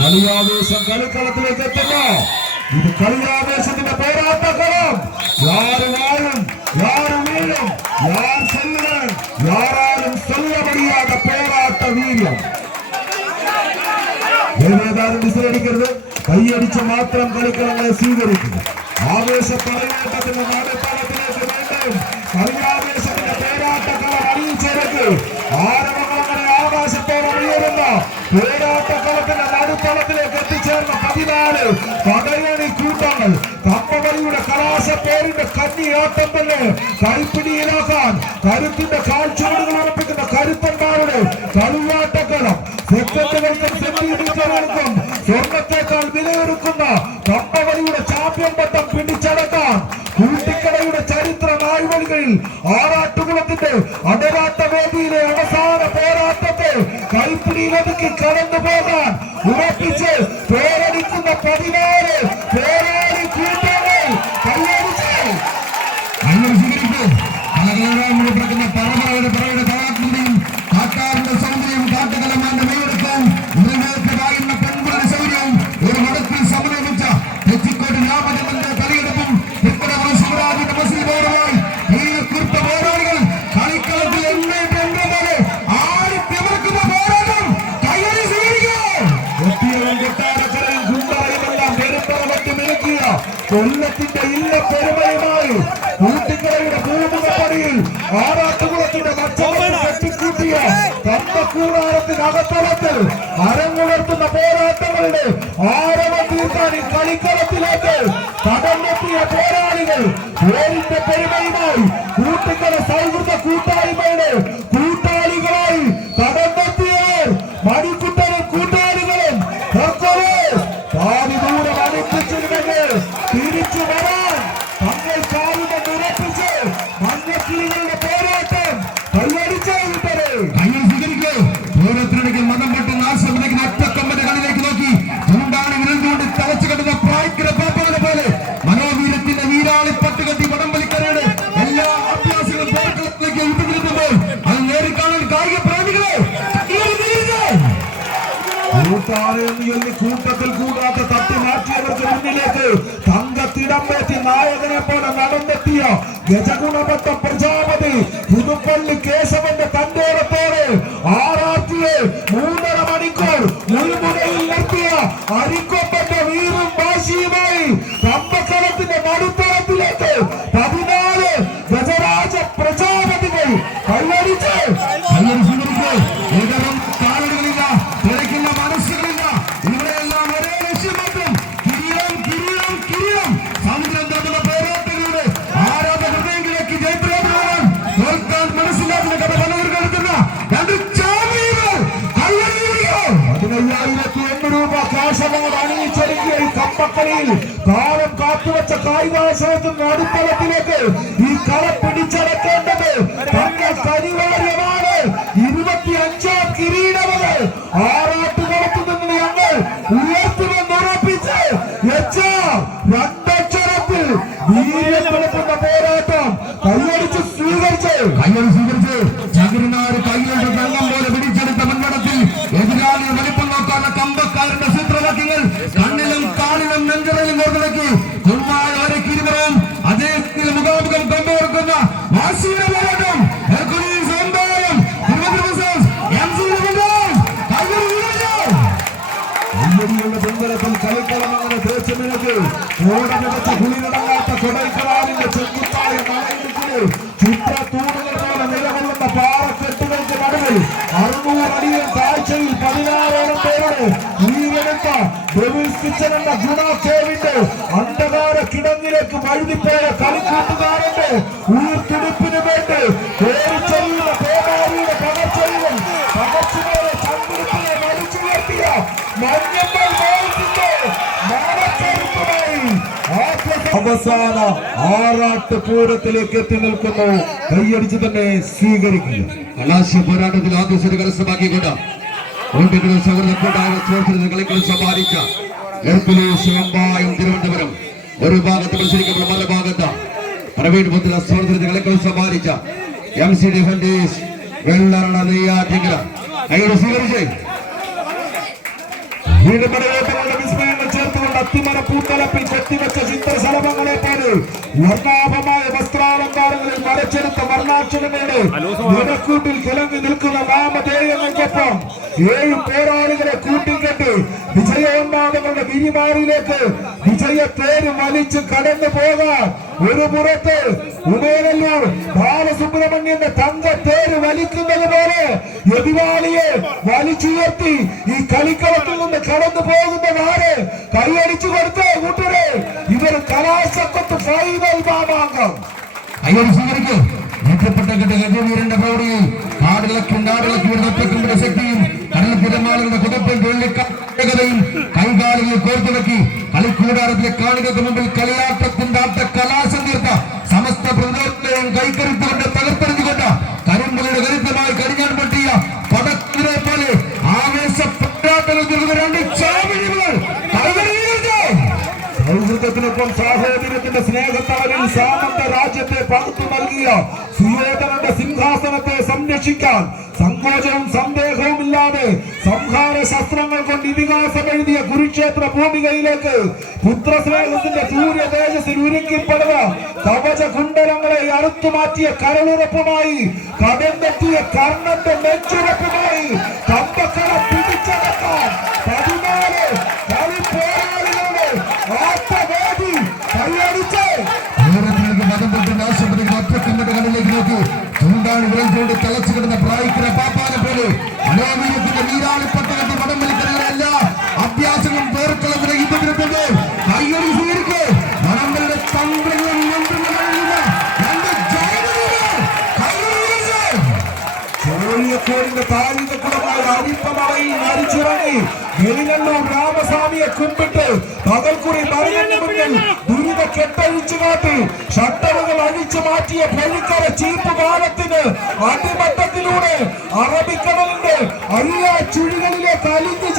കളിയാവേശം കളിക്കളത്തിലേക്ക് എത്തുന്നു. ഇത് കളിയാവേശത്തിന്റെ പോരാട്ടക്കളം. யாரு வாழும் யாரு வீழும் யார் செல்லுடன் யாராலும் சொல்ல முடியாத போராட்ட வீര്യം. ഏതാനും വിസിലടിക്കരുത്, കൈയടിച്ച് മാത്രം കളിക്കളങ്ങളെ സ്വീകരിക്കുക. ആവേശ പടയോട്ടത്തിന്റെ നടുത്തളത്തിലേക്ക് വീണ്ടും കളിയാവേശത്തിന്റെ പോരാട്ടക്കളം അണിയിച്ചെടുക്ക്. ആരവങ്ങളങ്ങനെ ആകാശത്തോടെ ഉയരുന്ന പോരാട്ടക്കളത്തിന്റെ നടുത്തളത്തിലേക്ക് എത്തിച്ചേർന്ന 14 പടയണി കൂട്ടങ്ങൾ കമ്പവലിയുടെ കലാശപ്പോരിന്റെ കന്നിയാട്ടം തന്നെ കൈപ്പിടിയിലാക്കാൻ കരുത്തിന്റെ കാൽച്ചുവടുകൾ ഉറപ്പിക്കുന്ന കരുത്തന്മാരുടെ കളിയാട്ടക്കളം. സെക്കൻഡുകൾക്കും സെന്റിമീറ്ററുകൾക്കും സ്വർണത്തേക്കാൾ വിലയെടുക്കുന്ന കമ്പവലിയുടെ ചാമ്പ്യൻ പട്ടം പിടിച്ചടക്കാൻ കൂട്ടിക്കടയുടെ ചരിത്ര നായ്വഴികളിൽ ആറാട്ടുകുളത്തിന്റെ അടരാട്ട വേദിയിലെ അവസാന പോരാട്ടത്തെ കൈപ്പിടിയിലൊതുക്കി കടന്നു പോകാൻ ഉറപ്പിച്ച് പേരടിക്കുന്ന 14 പോരാളി കൂട്ടങ്ങൾ കൈയടിച്ച് പരമ്പരയുടെ പറയുടെ കലാകൃതിയും കാട്ടാറിന്റെ സൗന്ദര്യവും കാട്ടുകലമാന്റെ മെയ്യെടുക്കും പായുന്ന പെൺകുളുടെ ശൗര്യവും ഒരു മടക്കിൽ സമന്വയിച്ച തെച്ചിക്കോട്ട് രാമചന്ദ്രന്റെ കളിയെടുപ്പും ശിവരാജിന്റെ മസിൽ പൗരമായി ഈ കുർത്ത പോരാളികൾ കളിക്കളത്തിൽ പോലെ ആടി തിമർക്കുന്ന പോരാട്ടം കൈയടി സ്വീകരിക്കും. കൊട്ടാരക്കരയും കുണ്ടറയുമെല്ലാം പെരുമ്പറ പറ്റി മിനുക്കിയ കൊല്ലത്തിന്റെ ഇല്ല പെരുമയുമായി കൂട്ടിക്കരയുടെ ഭൂമുഖപ്പടിയിൽ ആറാട്ടുകുളത്തിന്റെ മച്ചവെട്ടി കെട്ടിക്കൂട്ടിയ കമ്പക്കൂടാരത്തിനകത്തളത്തിൽ അരങ്ങുണർത്തുന്ന പോരാട്ടങ്ങളുടെ ആരവം തീർക്കാൻ ഈ കളിക്കളത്തിലേക്ക് കടന്നെത്തിയ പോരാളികൾ പോരിന്റെ പെരുമയുമായി കൂട്ടിക്കര സൗഹൃദ കൂട്ടായ്മയുടെ കൂട്ടാളികളായി കടന്നെത്തിയവർ മണിക്കുട്ടനും കൂട്ടാളികളും പാതി ദൂരം അനുഷ്ഠിച്ചിരുന്നെങ്കിൽ തിരിച്ചു വരാൻ തങ്ങൾ കാലുകൊണ്ട് ഉറപ്പിച്ച് മഞ്ഞക്കിളികളുടെ പോരാട്ടം കൈയടിച്ചേ വിട്ടത്. ഓരോരുത്തരുടെ മതം പെട്ട് നാശത്തിലേക്ക് ഒറ്റക്കമ്പന്റെ കണ്ണിലേക്ക് നോക്കി ചൂണ്ടാണ് വിരലുകൊണ്ട് തലച്ചു കെട്ടുന്ന പ്രായക്കര പാപ്പാനെ പോലെ മനോവീരത്തിന്റെ വീരാളിപ്പട്ട് കെട്ടി വടംവലിക്കരയുടെ എല്ലാ അഭ്യാസങ്ങളും പോർക്കളത്തിലേക്ക് വിട്ടുതിരുത്തുമ്പോൾ അത് നേരിട്ടാണ് കായിക പ്രേമികളെ കൂട്ടത്തിൽ കൂടാതെ തട്ടി മാറ്റിയവർക്ക് മുന്നിലേക്ക് തങ്കത്തിടമ്പേറ്റി നായകനെ പോലെ നടന്നെത്തിയ ഗജഗുണപട്ട പ്രജാപതി പുതുപ്പള്ളി കേശവന്റെ തന്റേടത്തോടെ ആറാട്ടിയെ 3.5 മണിക്കൂർ മുൾമുനയിൽ നിർത്തിയ അരിക്കൊമ്പന്റെ വീറും വാശിയുമായി കമ്പക്കളത്തിന്റെ നടുത്തളത്തിലേക്ക് 14 ഗജരാജ പ്രജാപതികൾ കൈവരിച്ച് കാലുകളില്ല, തിരക്കില്ല, മനസ്സുകളില്ല, ഇവിടെയെല്ലാം ഒരേ ലക്ഷ്യം മാത്രം കിരീടം കിരീടം കിരീടം. സമുദ്രം തമ്മിലുള്ള പോരാട്ടങ്ങളുടെ ആരാധ ഹൃദയങ്ങളിലേക്ക് ജയപ്രദമാകാൻ തോൽക്കാൻ മനസ്സിലാക്കുന്ന കഥ പലവർക്കെടുക്കുന്ന 2 ചാമ്പ്യന്മാർ 15,800 രൂപ കാശമോട് അണിയിച്ചൊരുക്കിയ ഈ കമ്പക്കളിയിൽ കാലം കാത്തുവച്ച കായികാശ്രയത്തിന്റെ അടിത്തളത്തിലേക്ക് ഈ കള പിടിച്ചടക്കേണ്ടത് തങ്ങൾക്ക് അനിവാര്യമാണ്. 25ാം കിരീടമത് ആറാട്ടുകുളത്തു നിന്ന് ഞങ്ങൾ ഉയർത്തുമെന്നുറപ്പിച്ച് രണ്ടക്ഷരത്തിൽ വീര്യപ്പെടുത്തുന്ന പോരാട്ടം കൈയടിച്ച് സ്വീകരിച്ച് ചകിരിനാട് കൈകൊണ്ട് വെള്ളം പോലെ പിടിച്ചെടുത്ത മുൻപടത്തിൽ എതിരാളിയെ വലിപ്പം നോക്കാനുള്ള കമ്പക്കാരന്റെ സൂത്രവാക്യങ്ങൾ കണ്ണിലും കാലിലും നെഞ്ചറിലും കൊടുക്കി കുമ്മായ വരയ്ക്ക് ഇരുപുറവും അദ്ദേഹത്തിന് മുഖാമുഖം കമ്പോർക്കുന്ന വാശിയുടെ പോരാട്ടം കളിക്കളം അങ്ങനെ തേച്ചുമിനക്ക് ഓടമിടച്ച കുളിരടങ്ങാത്ത കൊടൈക്കനാലിന്റെ ചെങ്കുത്തായ മലയിടുക്കില് ചിത്രത്തൂണുകൾ പോലെ നിലകൊള്ളുന്ന പാറക്കെട്ടുകൾക്ക് നടുവിൽ 600 അടിയിൽ കാഴ്ചയിൽ 16ഓളം പേരുടെ ഉയരെടുത്ത ഡെവിൾസ് കിച്ചൺ എന്ന ഗുണാക്കേവിന്റെ അന്ധകാര കിടങ്ങിലേക്ക് വഴുതിപ്പോയ കളിക്കൂട്ടുകാരന്റെ ഉയർത്തുടിപ്പിന് വേണ്ടി കേറിച്ചെറിയുന്ന പേമാരിയുടെ പകർച്ചെറിവും പകർച്ചയുടെ ചങ്കുടുപ്പിനെ വലിച്ചുയർത്തിയ മഞ്ഞമ്മൽ അവസാന ആറാട്ട് പൂരത്തിലേക്ക് എത്തി നിൽക്കുന്നു. കൈയടിച്ച് തന്നെ സ്വീകരിക്കുക. കലാശ പോരാട്ടത്തിൽ ആദ്യം കരസ്ഥമാക്കിക്കൊണ്ട് കളികൾ സമ്പാദിച്ച ശിവമ്പായും തിരുവനന്തപുരം ഒരു ഭാഗത്ത് മത്സരിക്കുമ്പോൾ മല ഭാഗത്ത് പ്രവീൺ പുത്ര കളികൾ സമ്പാദിച്ച MC ഡിഫൻഡേഴ്സ് വെള്ളറണ നെയ്യാറ്റിങ്കര കൈയോട് സ്വീകരിച്ച് വീടുപടയോട്ടങ്ങളുടെ വിസ്മയങ്ങൾ ചേർത്തുകൊണ്ട് അത്തിമര പൂത്തലപ്പിൽ കൊത്തിവെച്ച ചിത്രശലഭങ്ങളെ പോലെ വർണ്ണാഭമായ വസ്ത്രാലങ്കാരങ്ങളിൽ വരച്ചെടുത്ത വർണ്ണാക്ഷരങ്ങളുടെ നിലക്കൂട്ടിൽ കിളങ്ങി നിൽക്കുന്ന നാമധേയങ്ങൾക്കൊപ്പം 7 പോരാളികളെ കൂട്ടിൽ കെട്ടി വിജയോന്മാദങ്ങളുടെ വിരിമാറിയിലേക്ക് വിജയത്തേര് വലിച്ചു കടന്നു പോകാൻ ഒരു പുറത്ത് ഉമേനല്ലൂർ ബാലസുബ്രഹ്മണ്യന്റെ തങ്കത്തേര് വലിക്കുന്നത് പോലെ എതിരാളിയെ വലിച്ചുയർത്തി ഈ കളിക്കളത്തിൽ നിന്ന് കടന്നു പോകുന്നതാര്? കൈയടിച്ചു കൊടുത്തേ കൂട്ടരെ, ഇവർ കലാശക്കൊത്ത് ഫൈനൽ മാമാങ്കം. അയ്യോ സ്വീകരിക്കും നേതൃപ്പെട്ട ഗജവീരന്റെ പ്രൗഢിയും കാടുകളൊക്കെ ഒറ്റക്കുമ്പിന്റെ ശക്തിയും കടൽ തിരമാലകളുടെ കുതിപ്പിൽ വെള്ളിക്കയും കൈകാലുകൾ കോർത്തുവെക്കി കളിക്കൂടാരത്തിലെ കാണികൾക്ക് മുമ്പിൽ കളിയാട്ടത്തിന്റെ കലാശം തീർത്ത സമസ്ത പ്രതിരോധത്തെയും കൈക്കരുത്തുകൊണ്ട് തകർത്തെറിഞ്ഞുകൊണ്ട് കരിമ്പുകളുടെ കരുത്തമായി കരിഞ്ഞാൻ പറ്റിയ പടക്കിനെ പോലെ ആവേശ പോരാട്ടങ്ങൾ തീർന്ന 2 ചാമ്പ്യന്മാർ സൗഹൃദത്തിനൊപ്പം സാഹോദര്യത്തിന്റെ സ്നേഹത്തവരിൽ സാമന്ത രാജ്യത്തെ പകുത്തു നൽകിയ സുയോധനന്റെ സിംഹാസനത്തെ സംരക്ഷിക്കാൻ സങ്കോചവും സന്ദേഹവും ഇല്ലാതെ സംഹാര ശസ്ത്രങ്ങൾ കൊണ്ട് ഇതിഹാസം എഴുതിയ കുരുക്ഷേത്ര ഭൂമികയിലേക്ക് പുത്രസ്നേഹത്തിന്റെ സൂര്യ തേജസ്സിൽ ഉരുക്കിപ്പെടുക കവച കുണ്ടലങ്ങളെ അറുത്തുമാറ്റിയ കരളുറപ്പുമായി കടന്നെത്തിയ കർണന്റെ നെഞ്ചുറപ്പുമായി കമ്പക്കട പിടിച്ചടക്കാൻ 14 കളിപ്പോരാളികളുടെ ആത്മവേദി കൈയടിച്ച് ഒറ്റക്കമ്മയുടെ കടലിലേക്ക് നോക്കൂ. ചൂണ്ടാണ് വിരൽ തിളച്ചു കിടന്ന പ്രായിക്കുന്ന പാപ്പാനെ പോലെ മനോവീര്യത്തിന്റെ നീരാളിപ്പട്ടകത്തിൽ വടംവലിക്കരയുടെ എല്ലാ അഭ്യാസങ്ങളും പേർക്കളത്തിന് യുദ്ധത്തിനെത്തുന്നു. കൈയടി സ്വീകരിക്കേ വടംവലിയുടെ തന്ത്രങ്ങളും കോഴിക്കോടിന്റെ താഴികക്കുളമായ അരിപ്പമറയിൽ മരിച്ചിറങ്ങി വെളിനല്ലൂർ രാമസ്വാമിയെ കുമ്പിട്ട് പകൽക്കുറി മറിഞ്ഞു മുന്നിൽ ദുരിത കെട്ടഴിച്ചു കാട്ടി ഷട്ടറുകൾ അഴിച്ചു മാറ്റിയ പഴിക്കര ചീപ്പ് കാലത്തിന് അടിമട്ടത്തിലൂടെ അറബിക്കടലിന്റെ എല്ലാ ചുഴികളിലേക്ക് അലിഞ്ഞു